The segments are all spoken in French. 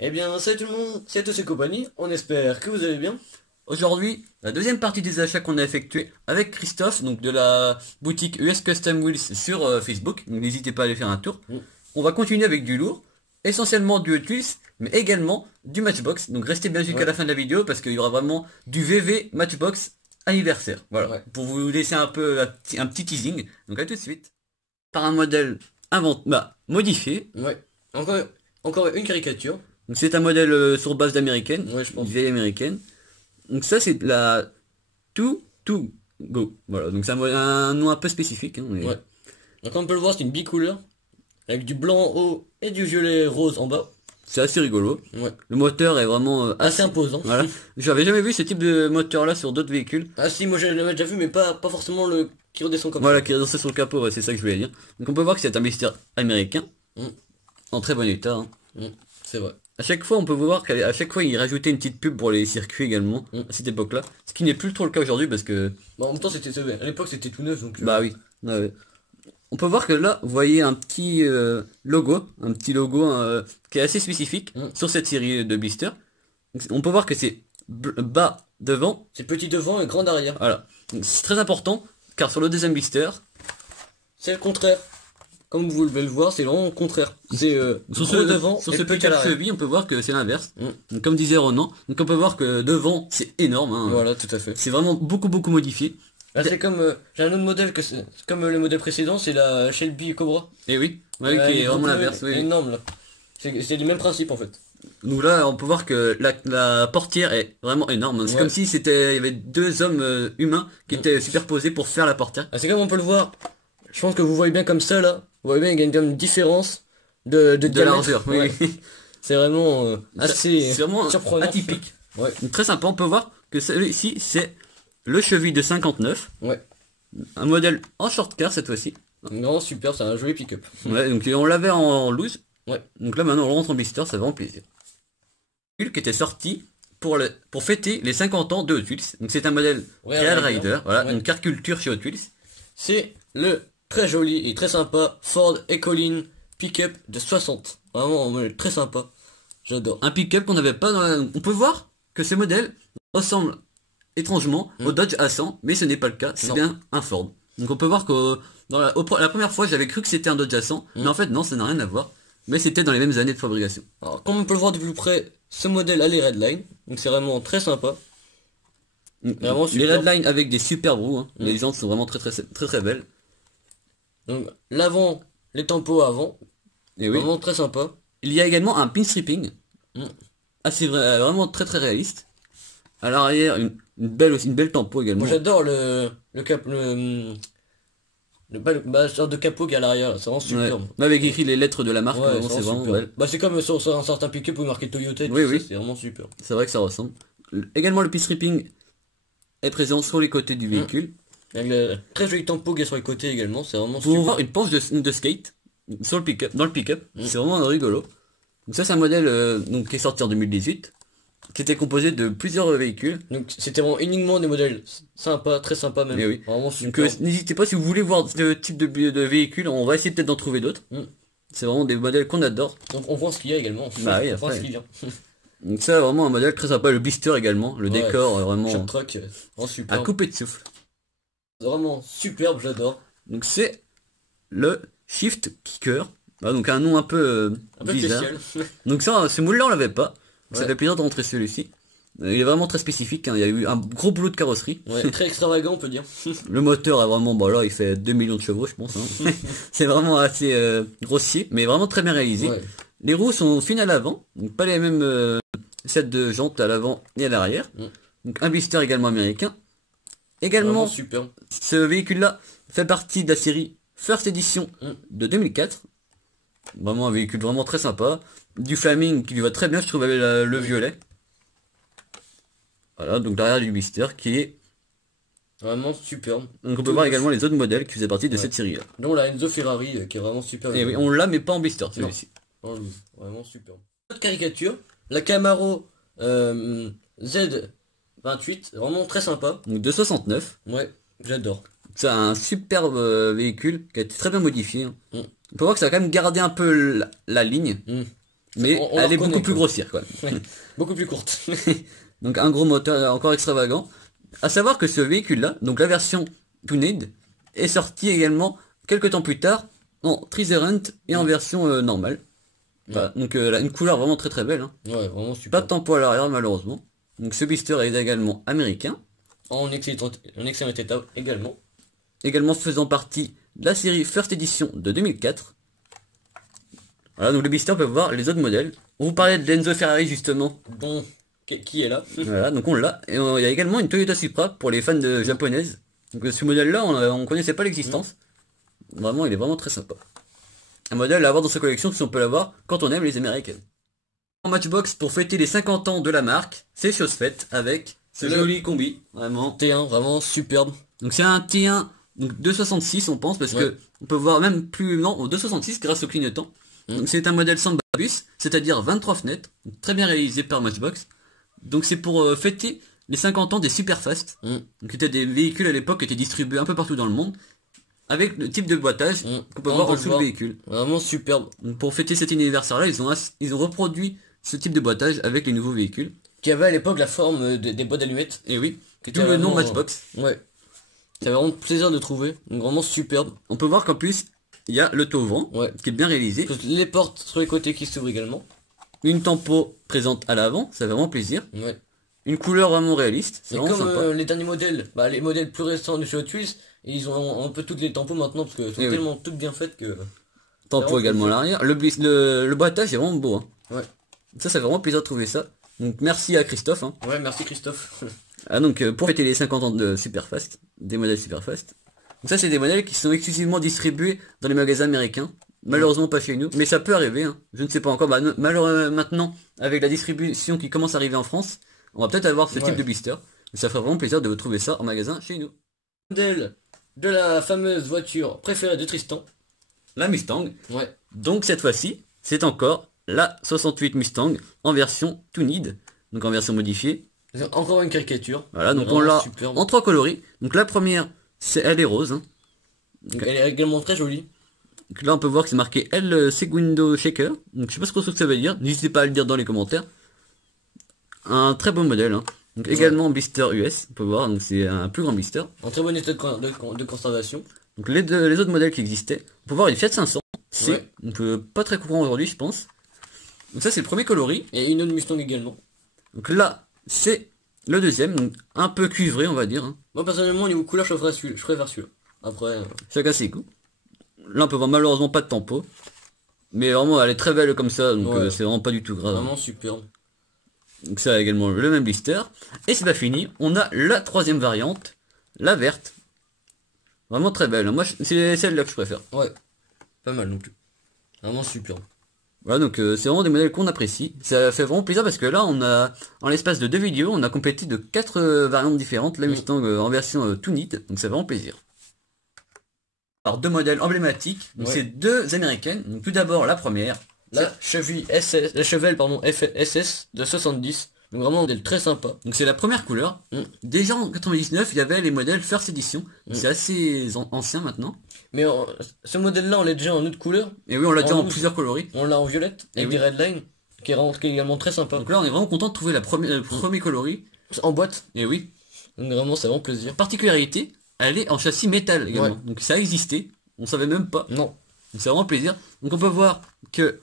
Eh bien, salut tout le monde, c'est tous et compagnie, on espère que vous allez bien. Aujourd'hui, la deuxième partie des achats qu'on a effectués avec Christophe, donc de la boutique US Custom Wheels sur Facebook, donc n'hésitez pas à aller faire un tour. Mm. On va continuer avec du lourd, essentiellement du Hot Wheels, mais également du Matchbox, donc restez bien jusqu'à Ouais. la fin de la vidéo parce qu'il y aura vraiment du VV Matchbox anniversaire, voilà, Ouais. pour vous laisser un peu un petit teasing, donc à tout de suite. Par un modèle modifié, Ouais, encore, encore une caricature. donc c'est un modèle sur base d'américaine, Ouais, je pense. une vieille américaine. Donc ça c'est la to go. Voilà, donc c'est un nom un peu spécifique. Hein, mais Ouais. Donc comme on peut le voir, c'est une bicouleur, avec du blanc en haut et du violet rose en bas. c'est assez rigolo. Ouais. Le moteur est vraiment Assez imposant. Voilà. J'avais jamais vu ce type de moteur là sur d'autres véhicules. Ah si, moi je l'avais déjà vu, mais pas forcément le qui redescend comme Voilà, ça. qui est dansé sur le capot, ouais, c'est ça que je voulais dire. Donc on peut voir que c'est un mystère américain, Mm. en très bon état. Hein. C'est vrai. À chaque fois, on peut voir qu'à chaque fois, il rajoutait une petite pub pour les circuits également, à cette époque-là. Ce qui n'est plus trop le cas aujourd'hui parce que... Bon, en même temps, à l'époque c'était tout neuf, donc... Bah oui. Ouais, ouais. On peut voir que là, vous voyez un petit logo, qui est assez spécifique sur cette série de blisters. Donc, on peut voir que c'est bas devant, C'est petit devant et grand derrière. voilà. Donc, c'est très important, car sur le deuxième blister, C'est le contraire. Comme vous pouvez le voir, c'est vraiment le contraire. C'est sur gros devant sur et ce petit petit à l'arrière. cheville, on peut voir que c'est l'inverse. Donc, comme disait Ronan, donc on peut voir que devant, c'est énorme. Hein. Voilà, tout à fait. C'est vraiment beaucoup modifié. Là, c'est comme j'ai un autre modèle que c'est comme le modèle précédent, c'est la Shelby Cobra. Et oui, ouais, Ouais, qui est les vraiment gros l'inverse. pneus, Oui. énorme là. C'est le même principe en fait. Donc là, on peut voir que la portière est vraiment énorme. C'est Ouais. comme si il y avait deux hommes humains qui étaient superposés pour faire la portière. Ah, c'est comme on peut le voir. Je pense que vous voyez bien comme ça là. Vous voyez bien qu'il y a une, comme une différence de De diamètre. largeur, oui. Ouais. C'est vraiment assez C'est vraiment surprenant. atypique. Ouais. Donc, très sympa, on peut voir que celui-ci, c'est le cheville de 59. Ouais. Un modèle en short car cette fois-ci. Non, super, c'est un joli pick-up. Ouais, donc on l'avait en loose. Ouais. Donc là maintenant on rentre en blister, ça va en plaisir. Qui était sorti pour fêter les 50 ans de Hot Wheels. Donc c'est un modèle Real Rider, voilà, Ouais. une carte culture chez Hot Wheels. C'est le très joli et très sympa Ford Ecoline pick-up de 60. Vraiment très sympa. J'adore. Un pick-up qu'on n'avait pas dans On peut voir que ce modèle ressemble étrangement au Dodge A100, mais ce n'est pas le cas, c'est Non. bien un Ford. Donc on peut voir que la première fois j'avais cru que c'était un Dodge A100, mais en fait non, ça n'a rien à voir. Mais c'était dans les mêmes années de fabrication. Alors, comme on peut le voir de plus près, ce modèle a les Redline. Donc c'est vraiment très sympa. Vraiment Les super. Redline avec des superbes roues, hein. Les jantes sont vraiment très belles. Donc l'avant, les tampons avant. Et oui. Vraiment très sympa. Il y a également un pin stripping, vraiment très réaliste. À l'arrière, une belle tempo également. Moi j'adore le sorte de capot qu'il y a à l'arrière. C'est vraiment Ouais. superbe. Avec écrit les lettres de la marque, Ouais, vraiment, c'est vraiment superbe. belle. Bah c'est comme sur un certain pick-up où il est marqué Toyota et tout Oui, ça, oui. c'est vraiment super. C'est vrai que ça ressemble. Également, le pin stripping est présent sur les côtés du véhicule. Avec le très joli tempo qu'il y a sur les côtés également, c'est vraiment Pour super. voir une planche de skate sur le pick-up, dans le pick-up. C'est vraiment rigolo. Donc ça, c'est un modèle donc, qui est sorti en 2018, qui était composé de plusieurs véhicules. Donc c'était vraiment uniquement des modèles sympas, très sympas même. Eh oui. Vraiment Donc super. n'hésitez pas si vous voulez voir ce type de véhicule, on va essayer peut-être d'en trouver d'autres. C'est vraiment des modèles qu'on adore. Donc on voit ce qu'il y a également. Bah oui, on voit après. ce qu'il y a. Donc ça, vraiment un modèle très sympa. Le blister également, le Ouais. décor vraiment Shop truck, vraiment à super. couper de souffle. Vraiment superbe, j'adore. Donc c'est le Shift Kicker. Ah, donc un nom un peu Un peu bizarre. spécial. Donc ça, ce moule-là on l'avait pas. Ça Ouais. fait plaisir de rentrer celui-ci. Il est vraiment très spécifique, hein. Il y a eu un gros boulot de carrosserie. Ouais, très extravagant on peut dire. Le moteur a vraiment, bah là il fait 2 millions de chevaux je pense. Hein. C'est vraiment assez grossier, mais vraiment très bien réalisé. Ouais. Les roues sont fines à l'avant, donc pas les mêmes sets de jantes à l'avant et à l'arrière. Donc un blister également américain. Également, Vraiment superbe. ce véhicule-là fait partie de la série First Edition de 2004. Vraiment un véhicule vraiment très sympa. Du flaming qui lui va très bien, je trouve, avec le violet. Voilà, donc derrière du blister qui est... Vraiment superbe. Donc on peut voir également les autres modèles qui faisaient partie de cette série-là. Donc la Enzo Ferrari qui est vraiment superbe. Et oui, on l'a mais pas en blister celui-ci. Vraiment superbe. Autre caricature, la Camaro Z28, vraiment très sympa. Donc de 69. Ouais, j'adore. C'est un superbe véhicule qui a été très bien modifié. Hein. On peut voir que ça a quand même gardé un peu la ligne. mais On elle la est beaucoup reconnaît, plus quoi. grossière quoi. Ouais, beaucoup plus courte. Donc un gros moteur encore extravagant. À savoir que ce véhicule-là, donc la version Tuned, est sortie également quelques temps plus tard en Tricerant et en version normale. Voilà, donc elle a une couleur vraiment très très belle, hein. Ouais, vraiment Pas super. de tempo à l'arrière malheureusement. Donc ce blister est également américain, En excellent état également. également faisant partie de la série First Edition de 2004. Voilà, donc le blister peut voir les autres modèles. On vous parlait de l'Enzo Ferrari justement. Bon, qui est là? Voilà, donc on l'a. Et il y a également une Toyota Supra pour les fans de japonaises. Donc ce modèle-là, on connaissait pas l'existence. Vraiment, il est vraiment très sympa. Un modèle à avoir dans sa collection si on peut l'avoir quand on aime les américaines. En Matchbox, pour fêter les 50 ans de la marque, c'est chose faite avec ce Le joli combi. Vraiment. T1, vraiment superbe. Donc c'est un T1 donc 266 on pense parce que on peut voir même plus non au 266 grâce au clignotant. Donc c'est un modèle Samba Bus, c'est-à-dire 23 fenêtres, donc très bien réalisé par Matchbox. Donc c'est pour fêter les 50 ans des Superfast. Donc c'était des véhicules à l'époque qui étaient distribués un peu partout dans le monde avec le type de boitage qu'on peut voir en dessous du véhicule. Vraiment superbe. Donc pour fêter cet anniversaire-là, ils ont reproduit ce type de boitage avec les nouveaux véhicules. Qui avait à l'époque la forme des boîtes d'allumettes. Et oui, Qui d'où était le nom vraiment, Matchbox. Ouais. C'est vraiment plaisir de trouver. Donc vraiment superbe. On peut voir qu'en plus, il y a le taux ouvrant, Ouais. qui est bien réalisé. Les portes sur les côtés qui s'ouvrent également. Une tempo présente à l'avant, ça fait vraiment plaisir. Ouais. Une couleur vraiment réaliste, c'est Et vraiment comme sympa. les derniers modèles, les modèles plus récents de chez Hot Wheels, ils ont un peu toutes les tampons maintenant parce que sont Eh oui. tellement toutes bien faites que. Tempo vraiment également à l'arrière. Le boitage est vraiment beau, hein. Ouais. Ça fait vraiment plaisir de trouver ça. Donc merci à Christophe, hein. Ouais, merci Christophe. Ah donc pour fêter les 50 ans de Superfast, des modèles Superfast. Donc ça c'est des modèles qui sont exclusivement distribués dans les magasins américains. Malheureusement pas chez nous, mais ça peut arriver, hein. Je ne sais pas encore. Malheureusement maintenant, avec la distribution qui commence à arriver en France, on va peut-être avoir ce type de blister. Mais ça ferait vraiment plaisir de vous trouver ça en magasin chez nous. Modèle de la fameuse voiture préférée de Tristan. La Mustang. Ouais. Donc cette fois-ci, c'est encore la 68 Mustang en version Tuned, donc en version modifiée. C'est encore une caricature. Voilà, donc on Vraiment l'a superbe. en 3 coloris. Donc la première, elle est rose, hein. Donc, elle est également très jolie. Donc là on peut voir que c'est marqué El Segundo Shaker. Donc je sais pas ce que ça veut dire, n'hésitez pas à le dire dans les commentaires. Un très beau modèle, hein. Donc également blister US, on peut voir, donc c'est un plus grand blister. En très bon état de conservation. Donc les autres modèles qui existaient, on peut voir une Fiat 500, c'est Ouais. donc pas très courant aujourd'hui je pense. Donc ça c'est le premier coloris. Et une autre Mustang également. Donc là c'est le deuxième, donc un peu cuivré on va dire, hein. Moi personnellement au niveau couleur je préfère celui-là. Après. Chacun ses goûts. Là on peut voir malheureusement pas de tempo. Mais vraiment elle est très belle comme ça, donc Ouais. c'est vraiment pas du tout grave. Vraiment superbe. Donc ça a également le même blister. Et c'est pas fini, on a la troisième variante, la verte. Vraiment très belle, moi c'est celle-là que je préfère. Ouais. Pas mal non plus. Vraiment superbe. Voilà, donc c'est vraiment des modèles qu'on apprécie. Ça fait vraiment plaisir parce que là on a, en l'espace de 2 vidéos, on a complété de 4 variantes différentes, la Mustang en version Tuned, donc c'est vraiment plaisir. Alors deux modèles emblématiques, donc Ouais. c'est deux américaines. Donc tout d'abord la première, La Chevelle SS de 70. Donc vraiment un modèle très sympa. donc c'est la première couleur. Déjà en 99 il y avait les modèles First Edition, c'est assez ancien maintenant. Mais ce modèle-là, on l'a déjà en autre couleur. Et oui on l'a déjà en rouge. plusieurs coloris. On l'a en violette, avec oui. des red lines, qui est également très sympa. Donc là on est vraiment content de trouver le premier coloris. En boîte. Et oui, Donc vraiment, c'est vraiment plaisir. particularité, elle est en châssis métal également. Ouais. Donc ça existait, on savait même pas. Non. Donc c'est vraiment plaisir. Donc on peut voir que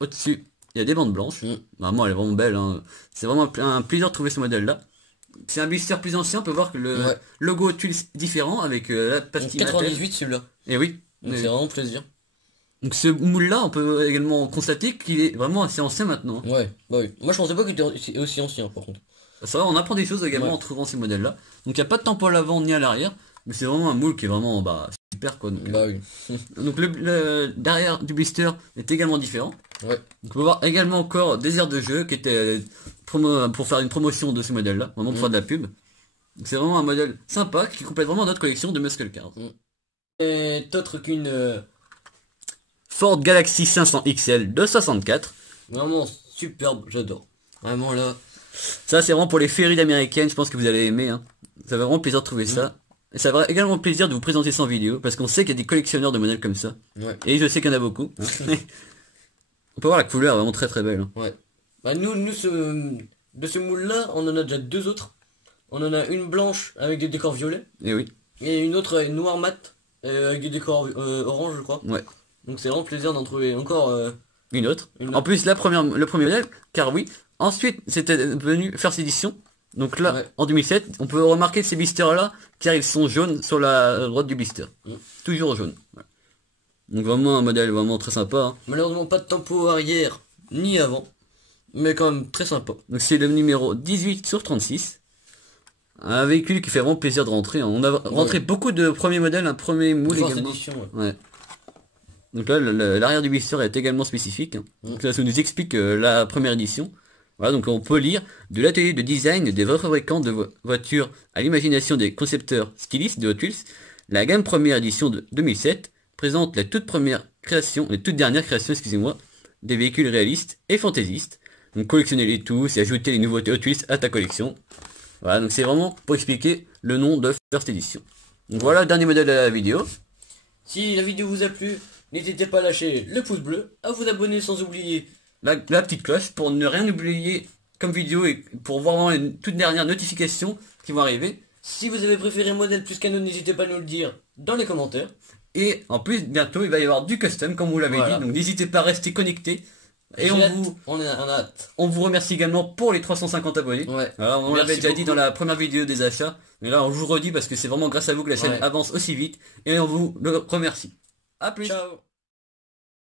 au-dessus, il y a des bandes blanches. Vraiment, elle est vraiment belle, hein. C'est vraiment un plaisir de trouver ce modèle-là. C'est un blister plus ancien, on peut voir que le Ouais. logo est différent avec la Donc pastille 98 celui-là. Et oui. Donc Et- c'est vraiment plaisir. Donc ce moule-là, on peut également constater qu'il est vraiment assez ancien maintenant, hein. Ouais, bah oui. Moi je pensais pas qu'il était aussi ancien par contre. Ça va, on apprend des choses également Ouais. en trouvant ces modèles-là. Donc il n'y a pas de tempo à l'avant ni à l'arrière, mais c'est vraiment un moule qui est vraiment super quoi. Donc, Bah oui. donc le derrière du blister est également différent. Ouais. Donc on peut voir également encore des aires de jeu qui étaient pour faire une promotion de ce modèle-là, vraiment pour faire de la pub. Donc c'est vraiment un modèle sympa qui complète vraiment notre collection de muscle cars. Et autre qu'une Ford Galaxy 500 XL de 64. vraiment superbe, j'adore. Vraiment là. Ça c'est vraiment pour les féerides américaines, je pense que vous allez aimer, hein. Ça va vraiment plaisir de trouver ça. Et ça va également plaisir de vous présenter ça en vidéo, parce qu'on sait qu'il y a des collectionneurs de modèles comme ça. Ouais. Et je sais qu'il y en a beaucoup, hein. On peut voir la couleur est vraiment très très belle. Hein. Ouais. Bah nous de ce moule-là, on en a déjà deux autres. On en a une blanche avec des décors violets. Et oui. Et une autre noire mat avec des décors orange, je crois. Ouais. Donc c'est vraiment plaisir d'en trouver encore Une autre. une En autre. plus, le premier modèle, car oui. Ensuite, c'était devenu First Edition. Donc là, Ouais. en 2007, on peut remarquer ces blisters là, car ils sont jaunes sur la droite du blister. Toujours jaune. Voilà. Donc vraiment un modèle vraiment très sympa. Hein. Malheureusement pas de tempo arrière ni avant. Mais quand même très sympa. Donc c'est le numéro 18 sur 36. Un véhicule qui fait vraiment plaisir de rentrer. Hein. On a rentré beaucoup de premiers modèles, un premier moule First également. Edition, ouais. Ouais. Donc là, l'arrière du blister est également spécifique. Hein. Donc là, ça nous explique la première édition. Voilà, donc on peut lire de l'atelier de design des vrais fabricants de voitures à l'imagination des concepteurs stylistes de Hot Wheels. La gamme première édition de 2007 présente les toutes dernières créations, excusez-moi, des véhicules réalistes et fantaisistes. Donc collectionnez-les tous et ajoutez les nouveautés Hot Wheels à ta collection. Voilà, donc c'est vraiment pour expliquer le nom de First Edition. Donc voilà le dernier modèle de la vidéo. Si la vidéo vous a plu, n'hésitez pas à lâcher le pouce bleu, à vous abonner sans oublier. La petite cloche pour ne rien oublier comme vidéo et pour voir vraiment les toutes dernières notifications qui vont arriver. Si vous avez préféré un modèle plus qu'un autre, n'hésitez pas à nous le dire dans les commentaires. Et en plus, bientôt, il va y avoir du custom, comme vous l'avez Voilà. dit. Donc n'hésitez pas à rester connecté. Et on on a hâte. vous remercie également pour les 350 abonnés. Ouais. Voilà, on Merci l'avait déjà dit beaucoup. dans la première vidéo des achats. Mais là, on vous redit parce que c'est vraiment grâce à vous que la chaîne Ouais. avance aussi vite. Et on vous le remercie. À plus. Ciao.